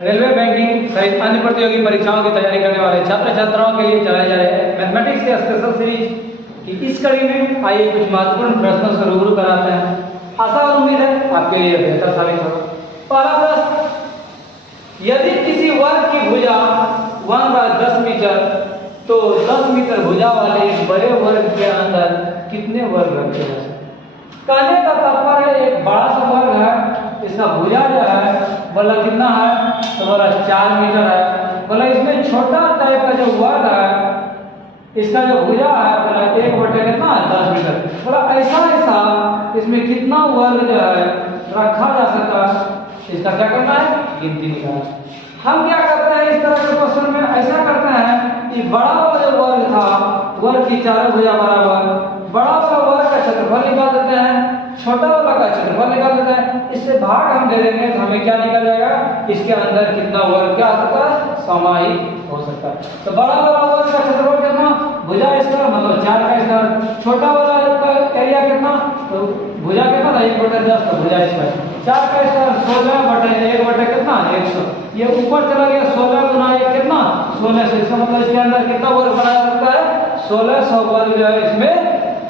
Railway banking सहित अन्य प्रतियोगी परीक्षाओं की तैयारी करने वाले छात्र छात्राओं के लिए चलाए जा रहे मैथमेटिक्स के स्पेशल सीरीज की इस कड़ी में आइए कुछ महत्वपूर्ण प्रश्नों से रूबरू कराते हैं। आशा और उम्मीद है आपके लिए बेहतर साबित होगा। पहला प्रश्न, यदि किसी वर्ग की भुजा 1/10 मीटर तो 10 मीटर भुजा वाले एक बड़े वर्ग के अंदर कितने वर्ग रखे जा सकते? कहने का तात्पर्य एक बड़ा सा वर्ग है, इसका भुजा जो है बोला कितना है, तो बोला 4 मीटर है। बोला इसमें छोटा टाइप का जो वर्ग है, इसका जो भुजा है बोला 1/10 कितना है, 10 मीटर। बोला ऐसा ऐसा इसमें कितना वर्ग जो है रखा जा सकता है, इसका क्या करना है, गिनती निकालना। हम क्या करते हैं इस तरह के क्वेश्चन में, ऐसा करते हैं कि बड़ा वाला जो वर्ग था, वर्ग की चारों भुजा बराबर, बड़ा वाला वर्ग का क्षेत्रफल निकाल देते हैं, छोटा वाला का क्षेत्रफल निकाल देते हैं, इससे भाग हम दे देंगे तो हमें क्या निकल जाएगा, इसके अंदर कितना वर्ग क्या आ सकता है, समाहित हो सकता है। तो बड़ा वाला वर्ग का क्षेत्रफल कितना, भुजा इसका मतलब 4 का इसका, छोटा वाला का एरिया कितना, तो भुजा कितना था 1/10, तो भुजा इसका 4 का इसका 16/1 कितना 100। ये ऊपर चला गया 16 गुना 1 कितना 16 से, इसका मतलब इसके अंदर कितना वर्ग बनाया सकता है, 1600 वर्ग जो है इसमें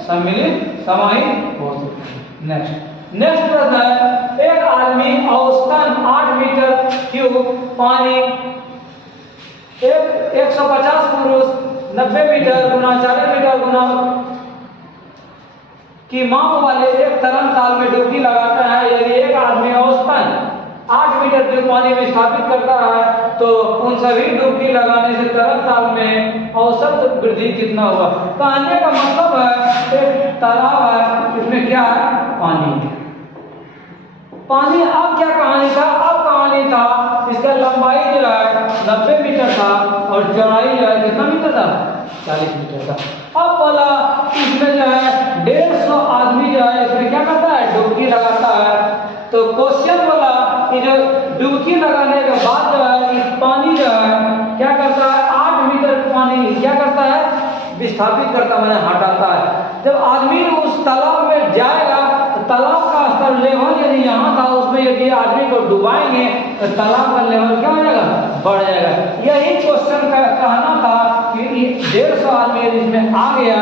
सम्मिलित समाहित हो सकता है। नेक्स्ट प्रश्न है, एक आदमी औसतन 8 मीटर क्यूब पानी 150 पुरुष 90 मीटर गुना 40 मीटर गुना की माप वाले एक तरंग ताल में डुबकी लगाता है। यदि एक आदमी औसतन 8 मीटर क्यूब पानी में स्थापित करता है तो उन सभी डुबकी लगाने से तरंग ताल में औसत वृद्धि कितना हुआ। कहने का मतलब है एक तालाब है, इसमें क्या है, पानी। पानी अब क्या कहानी था, अब कहानी था इसका लंबाई जो है 90 मीटर था और चौड़ाई जो है कितना मीटर था, 40 मीटर था। अब बोला इसमें जो है 150 आदमी जो है इसमें क्या करता है, डुबकी लगाता है। तो क्वेश्चन बोला कि जो डुबकी लगाने के बाद जो है इस पानी जो है क्या करता है, 8 मीटर पानी क्या करता है, विस्थापित करता है, हटाता है। जब आदमी उस तालाब में जाएगा तो तालाब का स्तर लेवल यदि यहाँ था, उसमें यदि आदमी को डुबाएंगे तो तालाब का लेवल क्या हो जाएगा, बढ़ जाएगा। यही क्वेश्चन का कहना था कि 150 आदमी यदि इसमें आ गया,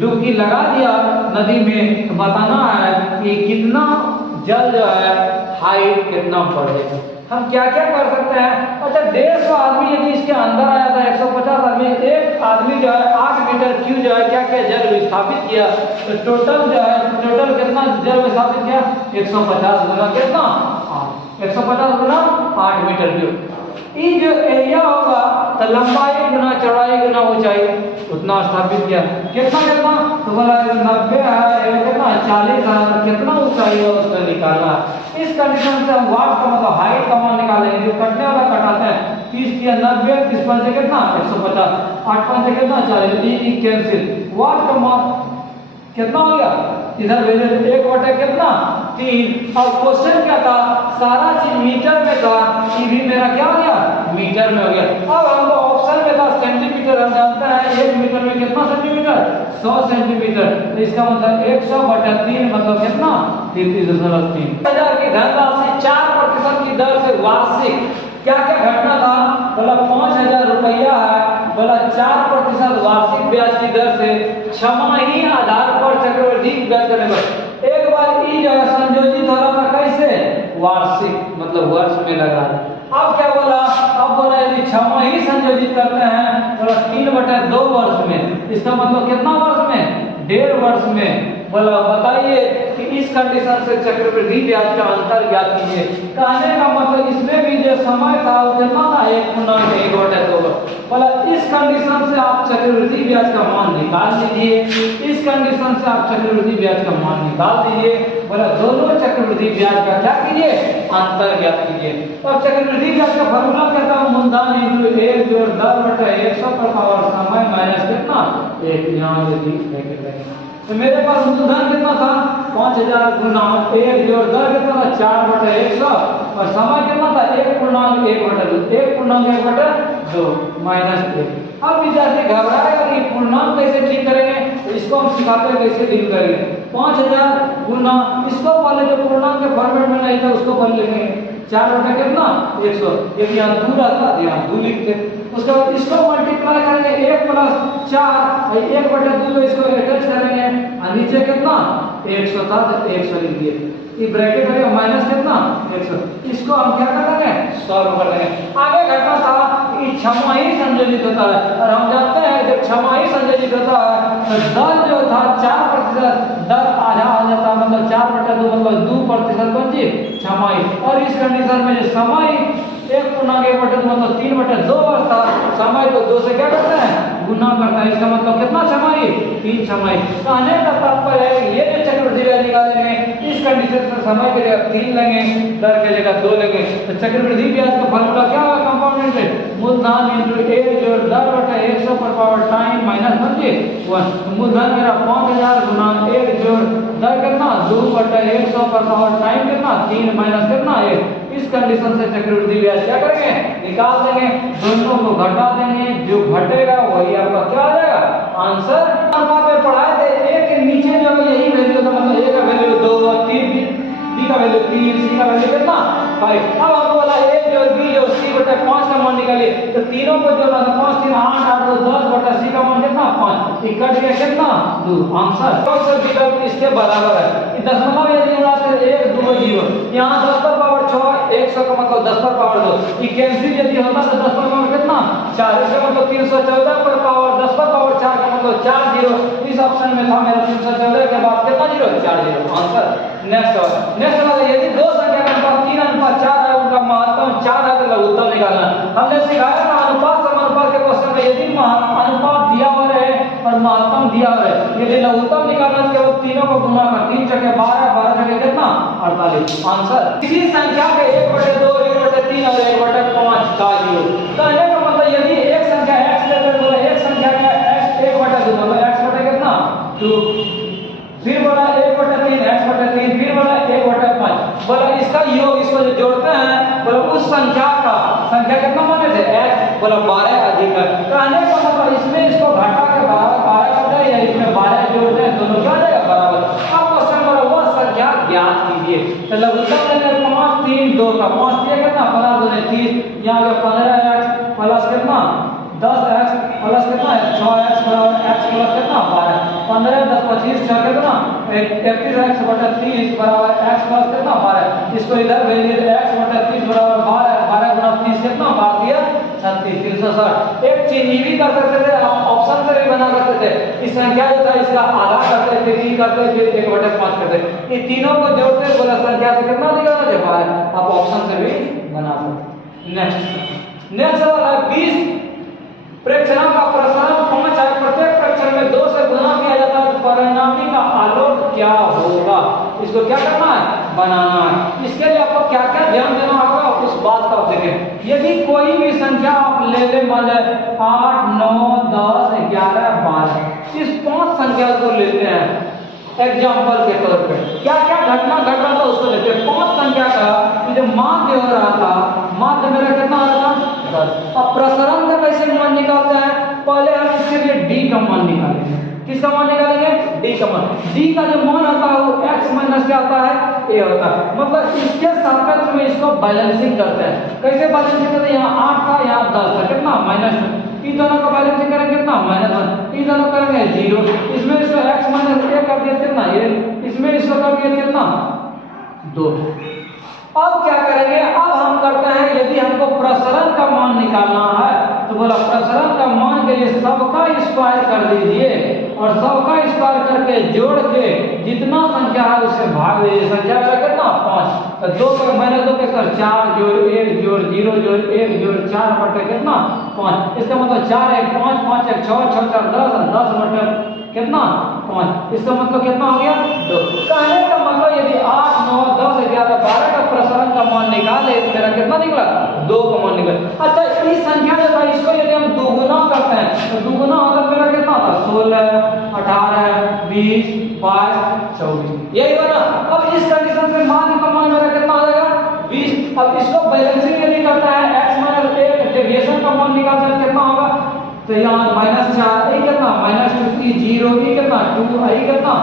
डुबकी लगा दिया नदी में, तो बताना है कि कितना जल जो है हाइट कितना बढ़ेगा। हम क्या क्या कर सकते हैं, अच्छा 150 आदमी यदि इसके अंदर आया था, 150 आदमी, एक आदमी जो है 8 मीटर क्यूब जो है क्या क्या जल विस्थापित किया, तो टोटल जो है टोटल कितना जल विस्थापित किया, 150 गुना कितना, 150 गुना 8 मीटर क्यूब। ये जो एरिया होगा तो लंबाई गुना चौड़ाई गुना ऊंचाई उतना स्थापित किया, कितना कितना, तो बोला 90 है, कितना 40 है, कितना ऊंचाई है उसको निकालना। इस कंडीशन से हम वाट का मतलब हाइट का मान निकालेंगे, जो कटने वाला कटाते हैं 30 किया 90, 30 5 से कितना 150, 8 5 से कितना 40, ई कैंसिल, वाट का मान कितना हो गया, इधर भेजे 1/3 कितना 3। और क्वेश्चन क्या था, सारा चीज मीटर में था, ये भी मेरा क्या हो गया, मीटर में हो गया। अब हमको ऑप्शन में था सेंटीमीटर, हम जानते हैं 1 मीटर में कितना सेंटीमीटर, 100 सेंटीमीटर, तो इसका मतलब 100/3 मतलब कितना 33.3। 1000 की धनराशि 4% की दर से वार्षिक क्या क्या घटना था, बोला 5000 रुपया है, बोला 4% वार्षिक ब्याज की दर से छमाही आधार पर चक्रवृद्धि ब्याज करने पर। एक बार ई जो है संयोजित हो रहा था कैसे, वार्षिक मतलब वर्ष में लगा। अब क्या बोला, अब बोला यदि छमाही संयोजित करते हैं बोला 3/2 वर्ष में, इसका मतलब कितना वर्ष में, 1.5 वर्ष में। बोला बताइए कि इस कंडीशन से चक्रवृद्धि ब्याज का अंतर ज्ञात कीजिए। कहने का मतलब इसमें भी जो समय था वो कितना था, 1/2। बोला इस कंडीशन से आप चक्रवृद्धि ब्याज का मान निकाल लीजिए, इस कंडीशन से आप चक्रवृद्धि ब्याज का मान निकाल दीजिए। बोला दोनों चक्रवृद्धि ब्याज का क्या कीजिए, अंतर ज्ञात कीजिए। अब चक्रवृद्धि ब्याज का फॉर्मूला कहता है मूलधन × 1 जोड़ 10/100 पर पावर समय माइनस कितना 1, यहाँ तो मेरे पास मूलधन कितना था 5000 गुना 1 जोड़ 10 कितना था 4/100 और समय कितना था 1/1/2 माइनस 1। अब विद्यार्थी घबराएगा कि पूर्णांक कैसे ठीक करेंगे, तो इसको हम सिखाते हैं कैसे डील करेंगे। 5000 गुना, इसको पहले जो पूर्णांक के फॉर्मेट में नहीं था उसको पहले लिखेंगे 4 बटा कितना 100, यदि यहाँ 2 रहता तो यहाँ 2 लिखते। उसके बाद इसको मल्टीप्लाई करेंगे 1 + 4 1 बटा 2 को इसको अटैच करेंगे और नीचे कितना 100 था तो 100 लिख दिए। ये ब्रैकेट में माइनस कितना 100, इसको हम क्या कर देंगे सॉल्व कर देंगे। आगे घटना था कि छमाही संयोजित होता है और हम जानते हैं जब छमाही संयोजित होता है तो दर जो था 4% दर आधा आ जाता है, मतलब 4 बटा 2 मतलब 2% कौन सी छमाही। और इस कंडीशन में जो समय 1 बटा 2 मतलब 3 बटा 2 बचता, समय को 2 से क्या करते हैं गुना करता है, इसका मतलब कितना छमाही 3 छमाही। कहने का तात्पर्य है ये जो चक्रवृद्धि ब्याज निकालेंगे इस कंडीशन से समय की जगह 3 लेंगे, दर की जगह 2 लेंगे तो चक्रवृद्धि ब्याज का फॉर्मूला क्या होगा कंपाउंड इंटरेस्ट मूलधन इनटू 1 जोड़ दर बटा 100 पर पावर टाइम माइनस 1 मूलधन मेरा 5000 गुना 1 जोड़ दर कितना 2 बटा 100 पर पावर टाइम कितना 3 माइनस कितना 1। इस कंडीशन से चक्रवृद्धि ब्याज क्या करेंगे निकाल देंगे, दोनों को घटा देंगे, जो घटेगा वही आपका क्या आ जाएगा आंसर। पे पढ़ाए थे ए के नीचे जो यही वैल्यू था, मतलब ए का वैल्यू 2 और 3 बी का वैल्यू 3 सी का वैल्यू कितना 5। अब हमको बोला ए जो बी जो सी बटा 5 का मान निकालिए तो तीनों को जोड़ना तो 5 3 8 8 2 10 बटा सी का मान कितना 5, इकट्ठ गया कितना 2 आंसर। कौन सा विकल्प इसके बराबर है, दशमलव यदि उड़ाते 1 2 0 यहाँ 10 पर पावर 6 100 का मतलब 10 पर पावर 2 ये कैंसिल यदि होता तो 10 पर पावर कितना 4, इसका मतलब 314 पर पावर 10 पर पावर 4 का मतलब 4 0। इस ऑप्शन में था मेरा 314 के बाद कितना 0 4 0 आंसर। नेक्स्ट वाला यदि दो संख्या का अनुपात 3 अनुपात 4 है उनका महत्तम 4 है तो लघुत्तम निकालना। हमने सिखाया था अनुपात समानुपात के क्वेश्चन में यदि अनुपात दिया हुआ है और महत्तम दिया हुआ है यदि लघुत्तम निकालना तो केवल तीनों को गुना कर 3 चके 12 12 चके कितना 48 आंसर। किसी संख्या के 1/2 1/3 और 1/5 का योग कहने का मतलब यदि एक संख्या x लेते तो एक संख्या का x 1/2 मतलब x बटा कितना 2, फिर बोला 1/3 x/3, फिर बोला 1/5 बोला इसका योग इसको जो जोड़ते हैं बोला उस संख्या का संख्या कितना माने थे x बोला 12 अधिक है। कहने का मतलब इसमें इसको घटा के 12 बटा या इसमें 12 जोड़ते हैं दोनों क्या जाएगा बराबर। अब क्वेश्चन बोला वो संख्या ज्ञात कीजिए तो लघुत्तम लेंगे 5 3 2 का 5 दिया कितना 15 2 30 यहाँ पे 15x प्लस कितना 10x प्लस कितना 6x बराबर x प्लस कितना 12 15 10 25 6 कितना 31x बटा 30 बराबर x प्लस कितना 12। इसको इधर भेज दिए x बटा 30 बराबर 12 12 गुना 30 कितना 12 दिया 36 360। एक चीज ये भी कर सकते थे आप ऑप्शन से भी बना सकते थे, इस संख्या जो था इसका आधा करते थे 3 करते फिर 1/5 करते, ये तीनों को जोड़ते बोला संख्या से कितना निकालना है 12, आप ऑप्शन से भी बना सकते। नेक्स्ट वाला 20 प्रेक्षणों का प्रसारण 5 है, प्रत्येक प्रेक्षण में 2 से गुना किया जाता है, परिणामी का आलोक क्या होगा इसको क्या करना है बनाना है। इसके लिए आपको क्या क्या ध्यान देना होगा उस बात का देखें। यदि कोई भी संख्या आप ले ले मान जाए 8 9 10 11 12 इस 5 संख्या को लेते हैं एग्जाम्पल के तौर पे क्या क्या घटना घट रहा था उसको लेते हैं। 5 संख्या का जो माध्य हो रहा था माध्य मेरा कितना आ रहा था 10। अब प्रसरण का कैसे मान निकालते हैं, पहले हम इसके लिए डी का मान निकालेंगे। किसका मान निकालेंगे डी का मान। डी का जो मान आता है वो x माइनस क्या होता है a होता है, मतलब इसके सापेक्ष में इसको बैलेंसिंग करते हैं। कैसे बैलेंसिंग करते हैं, यहाँ 8 था यहाँ 10 था कितना -1, इन दोनों का बैलेंसिंग करेंगे कितना -1, इन दोनों करेंगे 0, इसमें इसको x माइनस a कर दिया कितना ये, इसमें इसको कर दिया कितना 2। अब क्या करेंगे, अब हम करते हैं यदि हमको प्रसरण का मान निकालना है तो बोला प्रसरण का मान के लिए सबका स्क्वायर कर दीजिए और सबका स्क्वायर करके जोड़ के जितना संख्या है उसे भाग दीजिए। संख्या का कितना 5 तो 2 पर -2 के कर 4 जोड़ 1 जोड़ 0 जोड़ 1 जोड़ 4 बटे कितना 5, इसका मतलब 4 1 5 5 1 6 6 4 10 10 बटे कितना 5, इसका मतलब कितना हो गया 2। कहने का मतलब यदि 8 9 10 11 12 का प्रसरण का मान निकाले तो मेरा कितना निकला 2 का मान निकला। अच्छा इस संख्या जो था इसको यदि हम दोगुना करते हैं तो दोगुना होता मेरा कितना था 16 18 20 22 24 यही हो ना। अब इस कंडीशन से मान का मान मेरा कितना आ जाएगा 20। अब इसको बैलेंसिंग यदि करता है x माइनस a डेविएशन का मान निकालते हैं कितना होगा तो यहाँ -4 ये कितना -2 0 भी कितना 2 आई कितना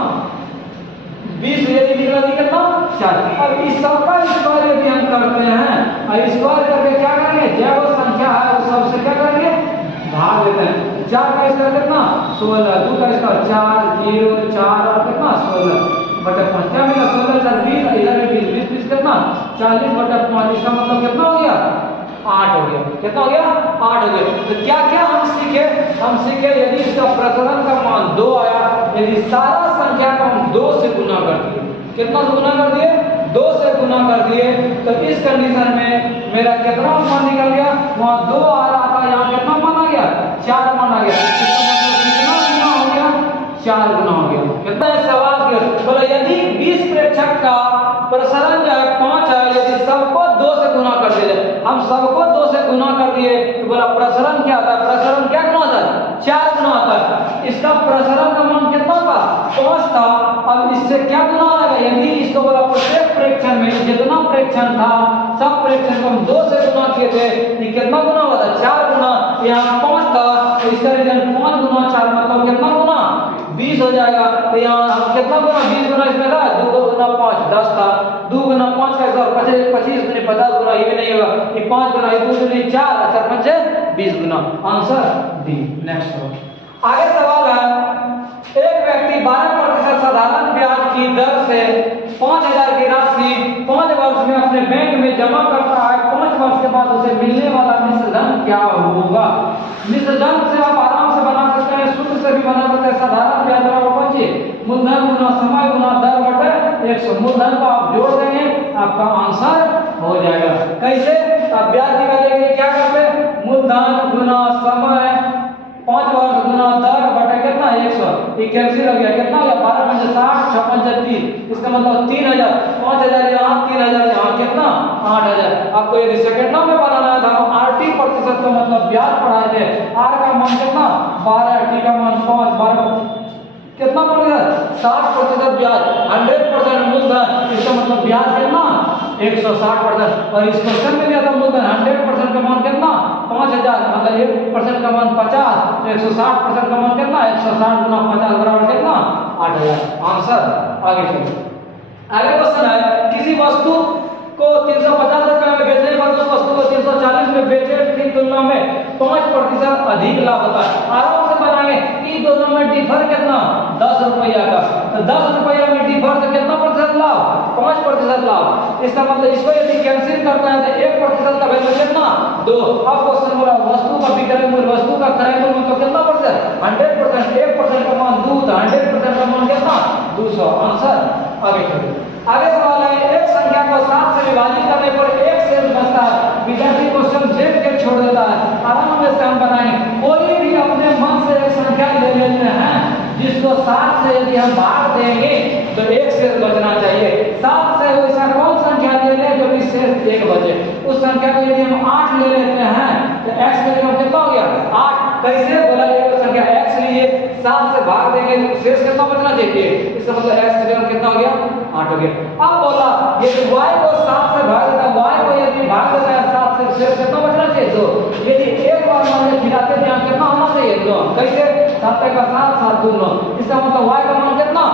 20 यदि निकला कितना 4। अब इस सबका स्क्वायर यदि हम करते हैं स्क्वायर करके क्या करेंगे, जब वो संख्या है वो सबसे क्या करेंगे भाग देते हैं। 4 का स्क्वायर कितना 16, 2 का स्क्वायर 4, 0 4 और कितना 16 बटा 5 क्या मिला 16 4 20, इधर 20 20 20 कितना 40 बटा 5, इसका मतलब कितना हो गया 8 हो गया। कितना हो गया 8 हो गया। तो क्या क्या हम सीखे यदि इसका प्रसरण का मान 2 आया, यदि सारा संख्या को हम 2 से गुना कर दिए, कितना से गुना कर दिए 2 से गुना कर दिए, तो इस कंडीशन में मेरा कितना मान निकल गया, वहां 2 आ रहा था, यहाँ कितना मान आ गया 4 मान आ गया। इसका मतलब कितना गुना हो गया 4 गुना हो गया। कितना सवाल किया बोला यदि 20 प्रेक्षक का प्रसरण जो है 5 है, यदि सबको 2 से गुना कर दिए, हम सबको 2 से गुना कर दिए तो बोला प्रसरण क्या आता है, प्रसरण क्या गुना आता है 4 गुना आता है। इसका प्रसरण का मान कितना था 5 था, अब इससे क्या गुना आएगा, यदि इसको बोला प्रत्येक प्रेक्षण में जितना प्रेक्षण था सब प्रेक्षण को हम 2 से गुना किए थे, ये कितना गुना हुआ था 4 गुना, यहाँ 5 था तो इसका रिजल्ट 5 गुना 4 मतलब कितना गुना 20 हो जाएगा। तो यहाँ हम कितना गुना 20 गुना इसमें था 2 गुना 5 10 था, 2 गुना 5 का 25 गुना 50 गुना, ये भी नहीं होगा, ये 5 गुना 2 गुना 4 4 5 20 गुना, आंसर डी। नेक्स्ट आगे सवाल है, एक व्यक्ति 12% साधारण ब्याज की दर से 5000 की राशि 5 वर्ष में अपने बैंक में जमा करता है, 5 वर्ष के बाद उसे मिलने वाला मिश्र धन क्या होगा। मिश्र धन से आप आराम से बना सकते हैं, सूत्र से भी बना सकते हैं। साधारण ब्याज बराबर पहुंचे मूलधन गुना समय गुना दर बटे 100, मूलधन को आप जोड़ देंगे आपका आंसर हो जाएगा। कैसे, आप ब्याज निकालने के लिए क्या करते हैं, मूलधन गुना समय 5 वर्ष गुना दर बटे कितना 100, ये कैंसिल हो गया, कितना हो गया 12 पंजे 60 6 पंजे 30, इसका मतलब 3000, 5000 यहाँ 3000 यहाँ कितना 8000। आपको यदि सेकंडों में बनाना है तो हम आरटी प्रतिशत का मतलब ब्याज पढ़ाए थे, आर का मान कितना 12, टी का मान 5, 12 कितना पड़ गया 60% ब्याज, 100% मूलधन, इसका मतलब ब्याज कितना 160%। और इस क्वेश्चन में दिया था मूलधन 100% का मान कितना 5000, मतलब 1% का मान 50, तो 160% का मान कितना 160 गुना 50 बराबर कितना 8000, आंसर। आगे चलिए, आगे क्वेश्चन है, किसी वस्तु को 350 रुपए में बेचने पर उस वस्तु को 340 में बेचे की तुलना में 5% अधिक लाभ होता है। आराम से बनाएंगे, इन दोनों में डिफर कितना 10 रुपया का, तो 10 रुपया में डिफर तो कितना प्रतिशत लाभ 5% लाभ। इसका मतलब इसको यदि कैंसिल करता है तो 1% का वैल्यू कितना 2। अब क्वेश्चन बोला वस्तु का विक्रय मूल्य, वस्तु का क्रय मूल्य मतलब कितना परसेंट 100%, 1% का मान 2 तो 100% का मान कितना 200, आंसर। आगे चलिए, आगे सवाल है, एक संख्या को 7 से विभाजित करने पर 1 शेष बचता है। विद्यार्थी क्वेश्चन देख के छोड़ देता है, आराम से हम बनाएंगे। कोई भी अपने मन से एक संख्या ले लेते हैं जिसको 7 से यदि हम भाग देंगे तो 1 शेष बचना चाहिए। 7 से वैसा कौन संख्या ले ले जो कि शेष 1 बचे, उस संख्या को यदि हम 8 ले लेते हैं तो x का जगह कितना हो गया 8। कैसे बोला, एक संख्या x लीजिए 7 से भाग देंगे तो शेष कितना बचना चाहिए, इसका मतलब x का जगह कितना हो गया 8 हो गया। अब बोला यदि y को 7 से भाग देता है, y को यदि भाग देता है 7 से, शेष कितना बचना चाहिए 2। यदि एक बार मान लीजिए खिलाते ध्यान कितना होना चाहिए 2, कैसे 7 का 7 7 2 9, इसका मतलब y का मान कितना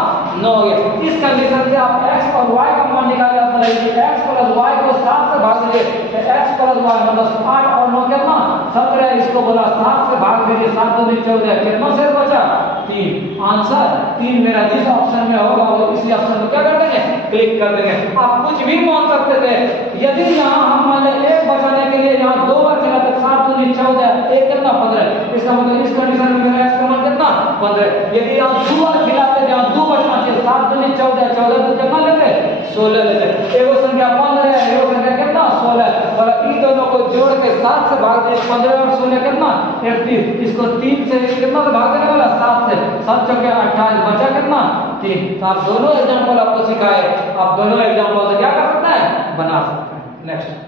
9 हो गया। इस कंडीशन से आप x और y का मान निकाल आप x प्लस y को 7 से भाग दीजिए तो x प्लस y मतलब 8 और 9 कितना 17, इसको बोला 7 से भाग दीजिए 7 2 14, कितना शेष बचा 3, आंसर 3 मेरा जिस ऑप्शन में होगा वो इसी ऑप्शन को क्या कर देंगे क्लिक कर देंगे। आप कुछ भी मान सकते थे, यदि यहाँ हम मान लें 1 बचाने के लिए यहाँ 2 बार चला तो 7 2 14, 1 कितना 15, इसका मतलब इस कंडीशन में मेरा x का मान कितना 15। यदि आप 2 बार खिलाते यहाँ 2 बचना चाहिए 7 2 14, 14 2 कितना लेते 16 लेते, एगो संख्या 15 है एगो संख्या कितना 16, और इन दोनों को जोड़ के 7 से भाग दिए 15 और 16 कितना 31, इसको 3 से कितना से भाग देने वाला 7 से, 7 चौके 28 बचा कितना 3। तो आप दोनों एग्जांपल आपको सिखाए, आप दोनों एग्जांपल से क्या कर सकते हैं बना सकते हैं।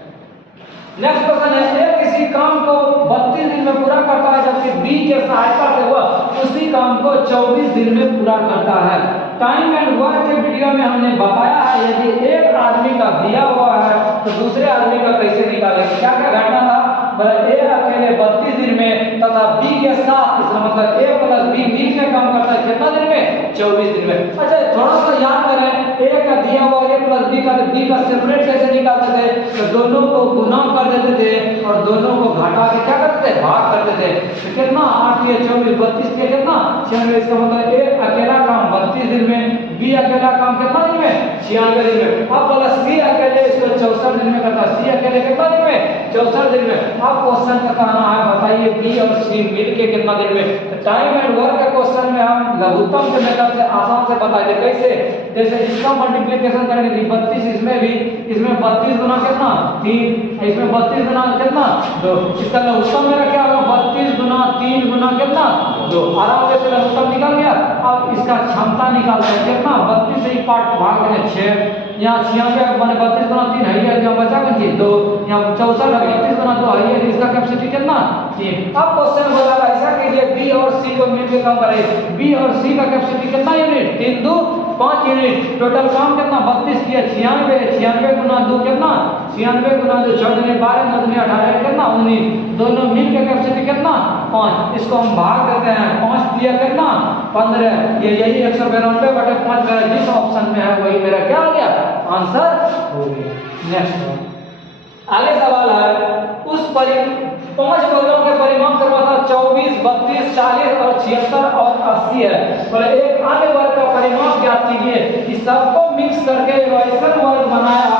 नेक्स्ट क्वेश्चन है, एक किसी काम को 32 दिन में पूरा करता है जबकि बी के सहायता से वह उसी काम को 24 दिन में पूरा करता है। टाइम एंड वर्क के वीडियो में हमने बताया है यदि एक आदमी का दिया हुआ है तो दूसरे आदमी का कैसे निकालेंगे। क्या क्या घटना था, बोला ए अकेले 32 दिन में तथा बी के साथ, इस इसका मतलब ए प्लस बी मिल के काम करता है कितना दिन में? 24 दिन में। अच्छा थोड़ा सा याद करें, ए का दिया हुआ ए प्लस बी का सेपरेट कैसे निकालते थे? तो दोनों को गुना कर देते थे और दोनों को घटा के क्या करते थे? भाग करते थे। तो कितना 8 या 24 32 के कितना 96। इसका मतलब ए अकेला काम 32 दिन में, बी अकेला काम कितना दिन में? 96 दिन में। अब बोला सी अकेले इसको 64 दिन में करता है। सी अकेले कितना दिन में? 64 दिन में। अब क्वेश्चन का कहना है बताइए बी और सी मिलके कितना दिन में? तो टाइम एंड वर्क के क्वेश्चन में हम लघुत्तम के मेथड से आसान से बता दे। कैसे? जैसे इसका मल्टीप्लिकेशन करेंगे 32, इसमें भी, इसमें 32 गुना कितना? 3, इसमें 32 गुना कितना? 2। इसका लघुत्तम मेरा क्या होगा? 32 गुना 3 गुना कितना? 2। आराम से लघुत्तम निकल गया। अब इसका क्षमता निकालते हैं कितना? 32 से एक पार्ट को भाग देंगे 6, यहाँ 96 माने 32 गुना 3 है, यहाँ बचा कितनी? 2, यहाँ 64 है, 32 गुना 2 है, इसका कैपेसिटी कितना? 3। अब क्वेश्चन बोला ऐसा कीजिए बी और सी को मिलकर काम करें। बी और सी का कैपेसिटी कितना यूनिट? 3 2 5 यूनिट। टोटल काम कितना? 32 किया 96, 96 गुना 2 कितना? 96 गुना 2 14 12 9 18 कितना? 19। दोनों मिलकर कैपेसिटी कितना? 5। इसको हम भाग देते हैं, 5 दिया कितना? 15। ये यही 192/5 मेरा जिस ऑप्शन में है वही मेरा क्या हो गया? आंसर हो गया। नेक्स्ट आगे सवाल है उस 5 वर्गों के परिमाप करवा था 24, 32, 40 और 76 और 80 है। और एक अन्य वर्ग का परिमाप ज्ञात कीजिए। इस सबको मिक्स करके ऐसा वर्ग बनाया,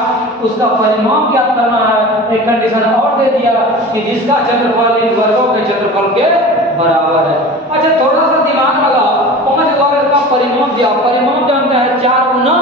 उसका परिमाप ज्ञात करना है। एक कंडीशन और दे दिया कि जिसका क्षेत्रफल इन वर्गों के क्षेत्रफल के बराबर है। अच्छा थोड़ा सा दिमाग लगाओ, 5 वर्ग का परिमाप दिया, परिमाप जानते हैं 4 गुना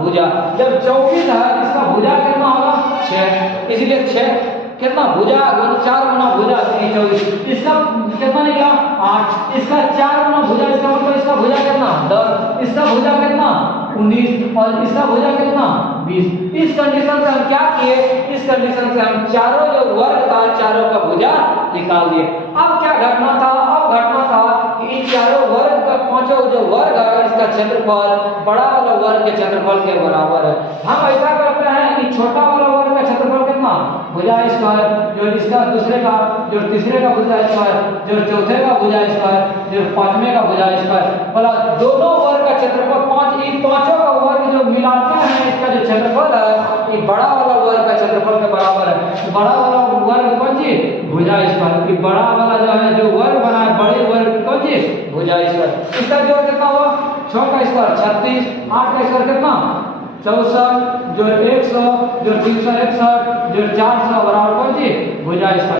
भुजा। जब 24 है इसका भुजा कितना होगा? 6, इसलिए 6 कितना भुजा 4 गुना भुजा 24। इसका कितना निकला? 8। इसका 4 गुना भुजा, इसका मतलब इसका भुजा कितना? 10। इसका भुजा कितना? 19 और इसका भुजा कितना? 20। इस कंडीशन से हम क्या किए? इस कंडीशन से हम चारों जो वर्ग था चारों का भुजा निकाल दिए। अब क्या घटना था? अब घटना था कि इन चारों वर्ग का 5 जो वर्ग है इसका क्षेत्रफल बड़ा वाला वर्ग के क्षेत्रफल के बराबर है। हम ऐसा करते हैं कि छोटा वाला वर्ग का क्षेत्रफल कितना? भुजा स्क्वायर, जो इसका दूसरे का, जो तीसरे का भुजा स्क्वायर, जो चौथे का भुजा स्क्वायर, जो पांचवें का भुजा स्क्वायर, बोला दोनों वर्ग का क्षेत्रफल 5, इन पांचों का वर्ग जो मिलाते हैं इसका जो क्षेत्रफल है ये बड़ा वाला वर्ग का क्षेत्रफल के बराबर है। बड़ा वाला वर्ग कौन सी? भुजा स्क्वायर। कि बड़ा वाला जो है जो वर्ग बना है बड़े वर्ग कौन सी? भुजा स्क्वायर। इसका जोड़ कितना हुआ? 6 का स्क्वायर 36, 8 का स्क्वायर कितना? 64, जो 100, जो 361, जो 400 बराबर कौन सी? भुजा स्क्वायर।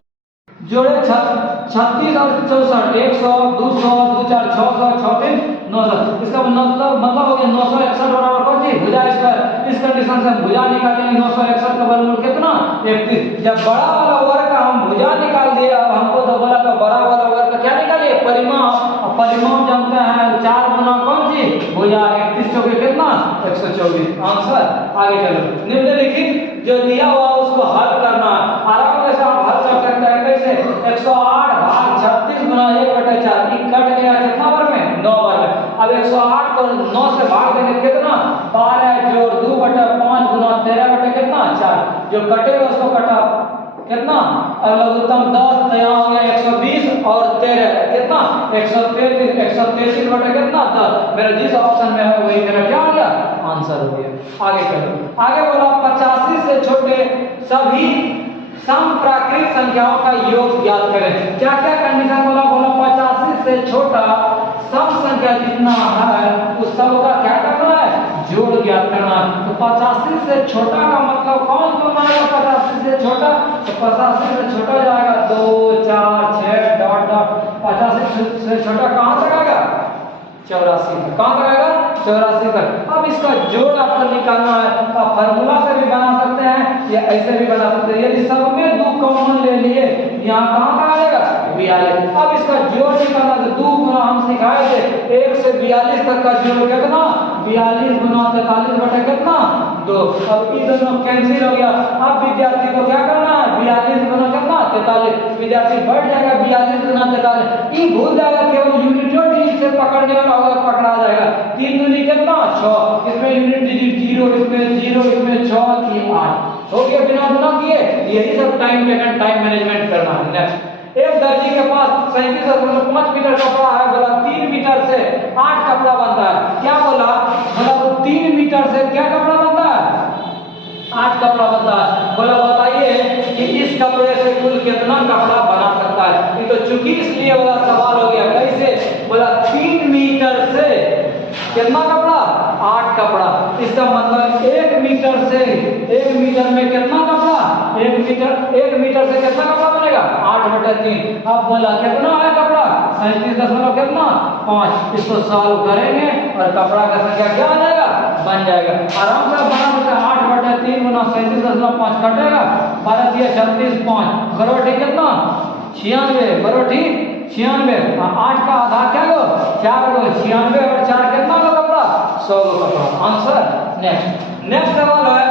जोड़े 36 और 64, 100 200 2 4 600 36 900। इसका मतलब हो गया 961 बराबर कौन सी? भुजा स्क्वायर। इस कंडीशन से हम भुजा निकालेंगे। 961 का वर्गमूल कितना? 31। जब बड़ा वाला वर्ग का हम भुजा निकाल दिए, अब हमको तो बोला था बड़ा वाला वर्ग का क्या निकालिए? परिमाप। अब परिमाप जानते हैं 4 गुना कौन सी? भुजा। 31 चौके कितना? 124। आंसर। आगे चलो, निम्नलिखित जो दिया हुआ उसको हल करना। आराम से आप हल कर सकते हैं। कैसे? 108 भाग 36 गुना 1/4 कट गया कितना वर्ग में? 9 वर्ग में। अब 108 को 9 से भाग देंगे कितना? 12 जोड़ 2/5 गुना 13 कितना? 4। जो कटेगा उसको कटा कितना? और लघुत्तम 10 तो यहाँ हो गया 120 और 13 कितना? 133। 133 बटे कितना? 10। मेरा जिस ऑप्शन में है वही मेरा क्या हो गया? आंसर हो गया। आगे चलो, आगे बोला 85 से छोटे सभी समप्राकृत संख्याओं का योग ज्ञात करें। क्या क्या कंडीशन बोला? 85 से छोटा सम संख्या जितना है उस सब का क्या करना है? जोड़ ज्ञात करना है। तो 85 से छोटा का मतलब कौन सा आएगा? 85 से छोटा, तो 85 से छोटा जाएगा 2 4 6 डॉट डॉट। 85 से छोटा कहां तक आएगा? 84 तक। कहां तक आएगा? 84 तक। अब इसका जोड़ आपको निकालना है तो आप फार्मूला से भी बना सकते हैं या ऐसे भी बना सकते हैं। यदि सब में 2 कॉमन ले लिए, यहाँ कहां तक आएगा? 42। अब इसका जोड़ निकालना तो 2 गुना हम सिखाए थे 1 से 42 तक का जोड़ कितना? 42 गुना 43 बटे कितना? 2। अब ये दोनों कैंसिल हो गया। अब विद्यार्थी को क्या करना है? 42 गुना कितना? 43। विद्यार्थी बढ़ जाएगा 42 गुना 43। ये भूल जाएगा केवल यूनिट जो डिजिट से पकड़ने वाला होगा पकड़ा जाएगा। 3 दूनी कितना? 6। इसमें यूनिट डिजिट 0, इसमें 0, इसमें 6 3 8 हो गया बिना गुना किए। यही सब टाइम मैनेजमेंट करना है। नेक्स्ट एक दर्जी के पास 37.5 मीटर कपड़ा है, बोला 3 मीटर से 8 कपड़ा बनता है। क्या बोला? बोला तो 3 मीटर से क्या कपड़ा बनता है? 8 कपड़ा बनता है। बोला बताइए कि इस कपड़े से कुल कितना कपड़ा बना सकता है? ये तो चूंकि इसलिए बोला सवाल हो गया। कैसे? बोला 3 मीटर से कितना कपड़ा? 8 कपड़ा। इसका मतलब 1 मीटर से 1 मीटर में कितना कपड़ा? 1 मीटर से कितना कपड़ा बनेगा? 8/3। अब बोला कितना है कपड़ा? 37 कितना 5। इसको सॉल्व करेंगे और कपड़ा का संख्या क्या आ जाएगा? बन जाएगा। आराम से बना सकते हैं। 8/3 गुना 37.5 कटेगा 12 दिया 36 5 बरोठी कितना? 96 बरोठी 96। 8 का आधा क्या हो? 4 हो। 96 और 4 कितना का कपड़ा? 100 का कपड़ा। आंसर। नेक्स्ट सवाल है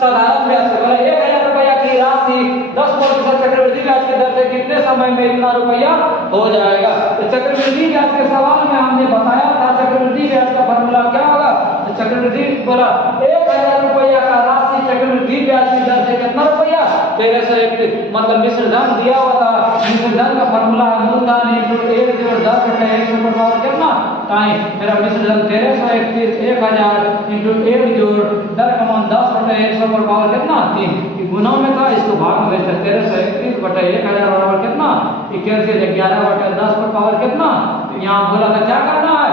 साधारण ब्याज से। बोला 1000 रुपया की राशि 10% चक्रवृद्धि ब्याज की दर से कितने समय में इतना रुपया हो जाएगा? तो चक्रवृद्धि ब्याज के सवाल में हमने बताया था चक्रवृद्धि ब्याज का फॉर्मूला क्या होगा। तो चक्रवृद्धि बोला 1000 रुपया का राशि चक्रवृद्धि ब्याज की दर से कितना रुपया? 1301। मतलब मिश्र धन दिया हुआ था। मिश्र धन का फॉर्मूला है मूलधन * 1 जोड़ 10 बटे 100 पर पावर कितना टाइम? मेरा मिश्र धन 1331 1000 * 1 जोड़ 10 का मान 10 बटे 100 पर पावर कितना 3। गुना में था, इसको भाग में भेजते 1331 बटे 1000 बराबर कितना 21 11 बटे 10 पर पावर कितना। यहाँ बोला था क्या करना है?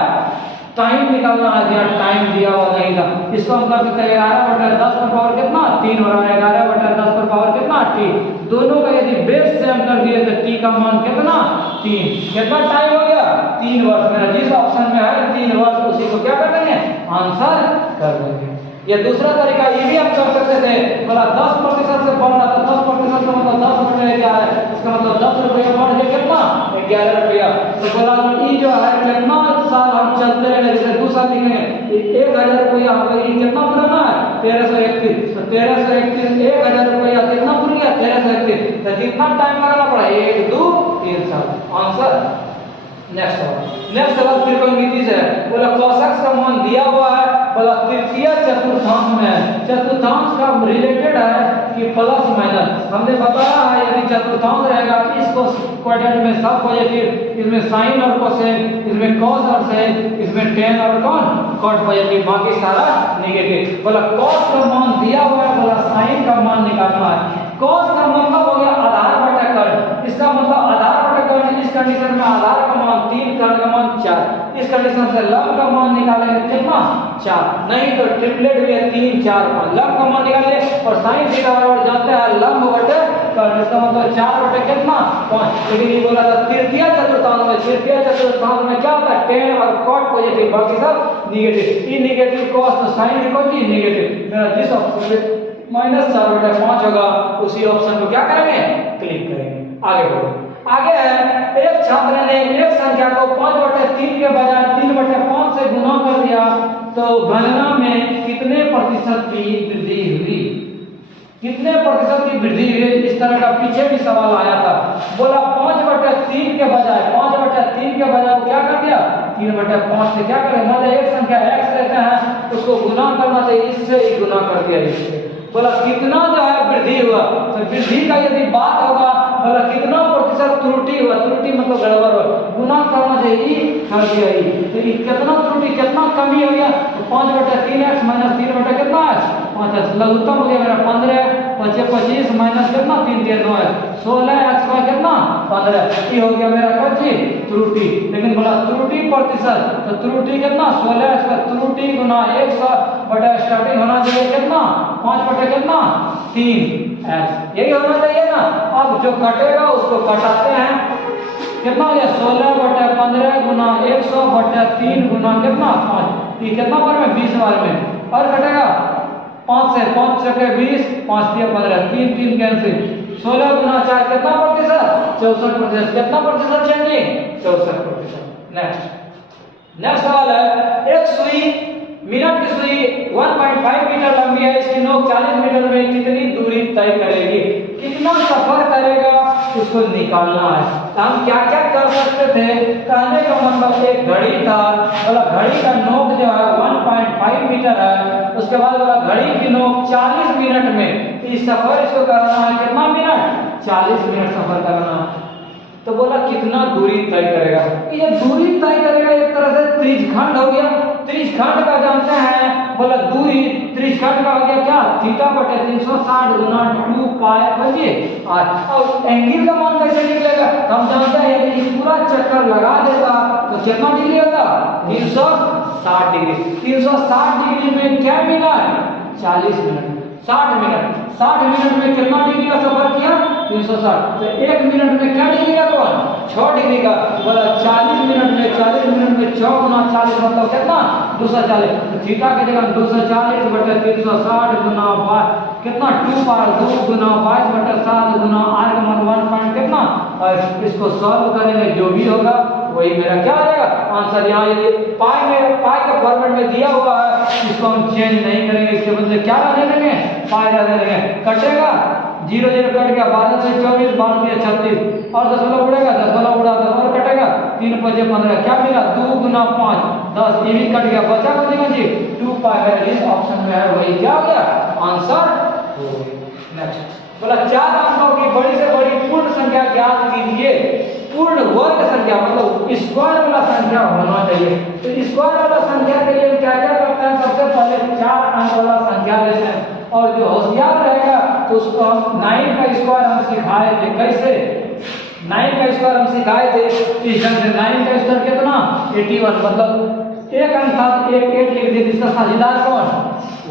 टाइम निकालना है। दिया टाइम दिया हुआ नहीं था। इसको हम कर सकते हैं 11/10 पर पावर कितना 3 और 11/10 पर पावर कितना t। दोनों का यदि बेस से हम कर दिए तो t का मान कितना 3। कितना टाइम हो गया? 3 वर्ष। मेरा जिस ऑप्शन में है 3 वर्ष उसी को क्या कर देंगे? आंसर कर देंगे। ये दूसरा तरीका ये भी हम कर सकते थे। बोला 10% से बढ़ रहा था। 10% का मतलब 10 रुपये क्या है? इसका मतलब 10 रुपये बढ़ गया कितना 11 रुपया। तो बोला ये जो है कितना साल हम चलते रहे? जैसे 2 साल लिखेंगे 1000 रुपया होगा। ये कितना पुराना है? 1331। तो 1331 1000 रुपया कितना पुर गया? 1331। तो कितना टाइम लगाना पड़ा? 1 2 3 साल। आंसर। नेक्स्ट सवाल त्रिकोणमिति से है। बोला कोशक का मान दिया हुआ है। बोला तृतीय चतुर्थांश में चतुर्थांश का रिलेटेड है कि प्लस माइनस। हमने बताया है यदि चतुर्थांश रहेगा कि इसको क्वाड्रेंट में सब पॉजिटिव, इसमें साइन और कोसेक, इसमें कॉस और सेक, इसमें टेन और कॉट पॉजिटिव, बाकी सारा नेगेटिव। बोला कॉस का मान दिया हुआ है। बोला साइन का मान निकालना है। कॉस का मतलब हो गया आधार बटा कर्ण। इसका मतलब आधार बटा कर्ण। इस कंडीशन में आधार का मान 3 कर्ण का मान 4। इस कंडीशन से लंब का मान निकालेंगे कितना 4। नहीं तो ट्रिपलेट भी है 3 4 5। लंब का मान निकालिए और साइन थीटा बराबर जानते हैं लंब बटे कर्ण। इसका मतलब 4 बटे कितना 5। लेकिन ये बोला था तृतीय चतुर्थांश में। तृतीय चतुर्थांश में क्या होता है? टेन और कॉट पॉजिटिव, बाकी सब नेगेटिव। ये नेगेटिव कॉस तो साइन लिखोगी नेगेटिव। मेरा जिस ऑप्शन -4/5 होगा उसी ऑप्शन को क्या करेंगे? क्लिक करेंगे। आगे बढ़ो। आगे है एक छात्र ने एक संख्या को 5/3 के बजाय 3/5 से गुना कर दिया तो गणना में कितने प्रतिशत की वृद्धि हुई? कितने प्रतिशत की वृद्धि हुई? इस तरह का पीछे भी सवाल आया था। बोला 5/3 के बजाय 5/3 के बजाय वो क्या कर दिया 3/5 से क्या करें? मतलब एक संख्या x लेते हैं उसको गुना करना चाहिए, इससे ही गुना कर दिया इससे। बोला कितना जो है वृद्धि हुआ। तो वृद्धि का यदि बात होगा बोला कितना प्रतिशत त्रुटि हुआ। त्रुटि मतलब गड़बड़ हुआ। गुना करना चाहिए कर दिया ही। तो ये कितना त्रुटि कितना कमी हो गया? तो 5/3x - 3 कितना है 5x। लघुत्तम हो गया मेरा 15 5 25 माइनस कितना 3 3 9 है 16x का कितना 15। ये हो गया मेरा कच्ची त्रुटि। लेकिन बोला त्रुटि प्रतिशत तो त्रुटि कितना 16x का त्रुटि गुना 100 बटा स्टार्टिंग होना चाहिए कितना 5 बटे कितना 3x। यही होना चाहिए ना। अब जो कटेगा उसको कटाते हैं। कितना हो गया 16/15 गुना 100 बटे 3 गुना कितना 5। ये कितना बार में 20 बार में। और कटेगा 5 से 5 चके 20 5 × 15 3 3 कैंसिल। 16 गुना 4 कितना प्रतिशत 64%। कितना प्रतिशत चेंजिंग 64%। नेक्स्ट सवाल है एक सुई मिनट की सुई 1.5 मीटर लंबी है। इसकी नोक 40 मीटर में कितनी दूरी तय करेगी? कितना सफर करेगा उसको निकालना है। तो हम क्या क्या कर सकते थे? कहने का मतलब एक घड़ी था। बोला घड़ी का नोक जो है 1.5 मीटर है। उसके बाद बोला घड़ी की नोक 40 मिनट में। इस सफर इसको करना है कितना मिनट 40 मिनट सफर करना है। इतना दूरी तय करेगा। ये दूरी तय करेगा एक तरह से त्रिज्यखंड हो गया। त्रिज्यखंड का जानते हैं बोला दूरी, त्रिज्यखंड का हो गया क्या, थीटा बटे 360 गुना 2 पाई बजे। और एंगल का मान कैसे निकलेगा, हम जानते हैं यदि पूरा चक्कर लगा देता तो कितना डिग्री होता, 360 डिग्री। 360 डिग्री में क्या मिला है, 40 मिनट, 60 मिनट। 60 मिनट में कितना डिग्री का सफर किया, 360। तो 1 मिनट में क्या डिग्री का कौन, 6 डिग्री का। बोला 40 मिनट में 6 गुना 40 मतलब कितना, 240। तो थीटा की जगह 240 बटे 360 गुना कितना 2 पाई 2 गुना 22 बटे 7 गुना r का मान 1 पॉइंट कितना। और इसको सॉल्व करेंगे जो भी होगा वही मेरा क्या आ जाएगा आंसर। यहाँ यदि पाई में पाई के फॉर्मेट में दिया हुआ है इसको हम चेंज नहीं करेंगे, इसके बदले क्या रख देंगे, पाई रख देंगे। कटेगा 0 0 कट गया, 12 से 24 12 36 और दशमलव उड़ेगा, दशमलव उड़ा तो और कटेगा 3 5 15 क्या मिला 2 गुना 5 10, ये भी कट गया, बचा बचेगा जी 2 पाई। इस ऑप्शन में है वही क्या हो गया आंसर। नेक्स्ट बोला 4 अंकों की बड़ी से बड़ी पूर्ण संख्या ज्ञात कीजिए। पूर्ण वर्ग संख्या मतलब स्क्वायर वाला संख्या होना चाहिए। तो स्क्वायर वाला संख्या के लिए क्या क्या करते हैं, सबसे पहले 4 अंक वाला संख्या लेते हैं और जो होशियार रहेगा तो उसको हम 9 का स्क्वायर हम सिखाए थे। कैसे 9 का स्क्वायर हम सिखाए थे इस ढंग से। 9 का स्क्वायर कितना 81 मतलब एक अंक था 1 8 लिख दिए, इसका साझेदार कौन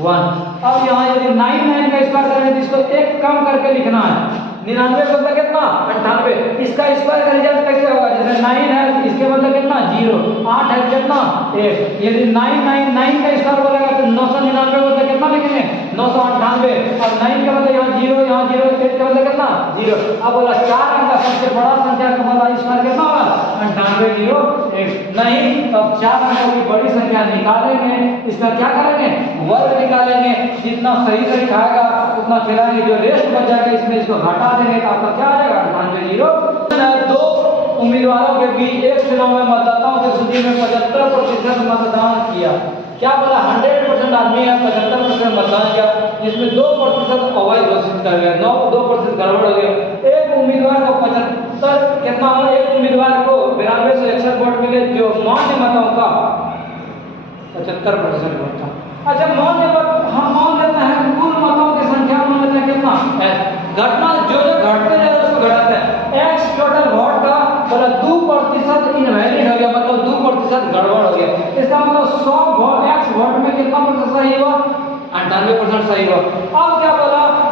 1। अब यहाँ यदि 9 का स्क्वायर करें तो इसको एक कम करके लिखना है। 99 का मतलब कितना 98, इसका स्क्वायर का रिजल्ट कैसे होगा, जैसे 9 है इसके मतलब कितना 0, 8 है कितना 1। यदि 999 का स्क्वायर बोलेगा तो 999 मतलब कितना लिखेंगे 998। और 9 का मतलब यहाँ 0 यहाँ 0 8 का मतलब कितना 0। अब बोला 4 अंक का सबसे बड़ा संख्या का मतलब स्क्वायर कितना होगा 98 0 1 नहीं। तब 4 अंकों की बड़ी संख्या निकालेंगे, इसका क्या करेंगे वर्ग निकालेंगे। जितना सही से लिखाएगा उतना खिलाएंगे, जो रेस्ट बच जाएगा इसमें इसको हटा देंगे तो आपका क्या आ जाएगा 98 0। 2 उम्मीदवारों के बीच एक चुनाव में मतदाताओं की सूची में 75% मतदान किया। क्या बोला 100% आदमी है 75% मतदान किया, जिसमें 2% अवैध घोषित कर गया, 2% गड़बड़ हो गया। एक उम्मीदवार को 75 कितना हुआ, एक उम्मीदवार को 9261 वोट मिले जो मान्य मतों का 75% वोट था। अच्छा मान्य मत हम मान लेते हैं कुल मतों की संख्या मान लेते हैं कितना घटना जो घटते हैं उसको घटाते हैं। एक्स टोटल वोट का बोला 2% इनवैलिड हो गया मतलब 2% गड़बड़ हो गया। इसका मतलब 100 वोट एक्स वोट में कितना प्रतिशत सही हुआ 98% सही हुआ। अब क्या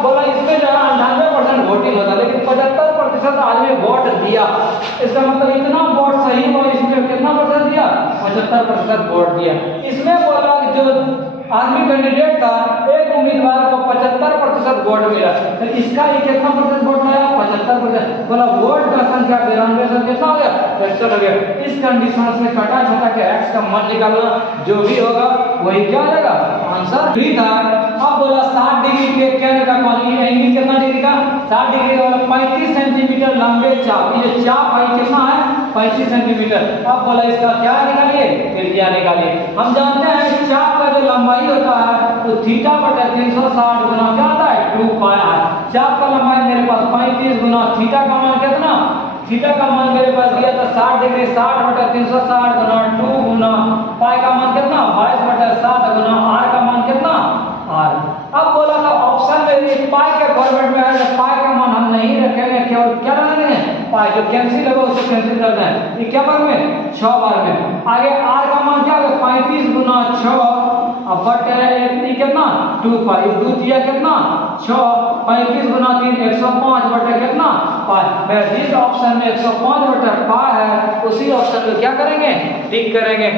बोला इसमें जो है 98% वोटिंग होता लेकिन 75% आदमी वोट दिया, इसका मतलब इतना वोट सही हुआ, इसमें कितना प्रतिशत दिया 75% वोट दिया। इसमें बोला जो आदमी कैंडिडेट था एक उम्मीदवार को 75% वोट मिला, तो इसका ये कितना प्रतिशत वोट आया 75%। बोला वोट का संख्या 92 से कितना हो गया 61 हो गया। इस कंडीशन से कटा छटा के एक्स का मान निकालना, जो भी होगा वही क्या हो जाएगा आंसर फ्री था। अब बोला 60 डिग्री के केंद्र का कोण, ये एंगल कितना डिग्री का 60 डिग्री का 35 सेंटीमीटर लंबे चाप, ये चाप है कितना है 35 सेंटीमीटर। अब बोला इसका क्या निकालिए त्रिज्या निकालिए। हम जानते हैं चाप का जो लंबाई होता है तो थीटा बटे 360 गुना क्या होता है 2 पाई r। चाप का लंबाई मेरे पास 35 गुना थीटा का मान कितना, थीटा का मान मेरे पास दिया था 60 डिग्री, 60 बटे 360 गुना 2 गुना पाई का मान कितना 22 बटे 7 गुना r का मान कितना r। अब बोला था ऑप्शन में ये पाई के फॉर्मेट में है तो पाई का मान हम नहीं रखेंगे, केवल क्या रखेंगे पाई, जो कैंसिल होगा उसको कैंसिल कर दें। ये क्या बार में 6 बार में। आगे r का मान क्या होगा 35 गुना 6 अब बटे कितना 2 पाई, 2 दिया कितना 6, 35 गुना 3 105 बटे कितना पाई। मैं जिस ऑप्शन में 105 बटे पाई है उसी ऑप्शन को क्या करेंगे टिक करेंगे।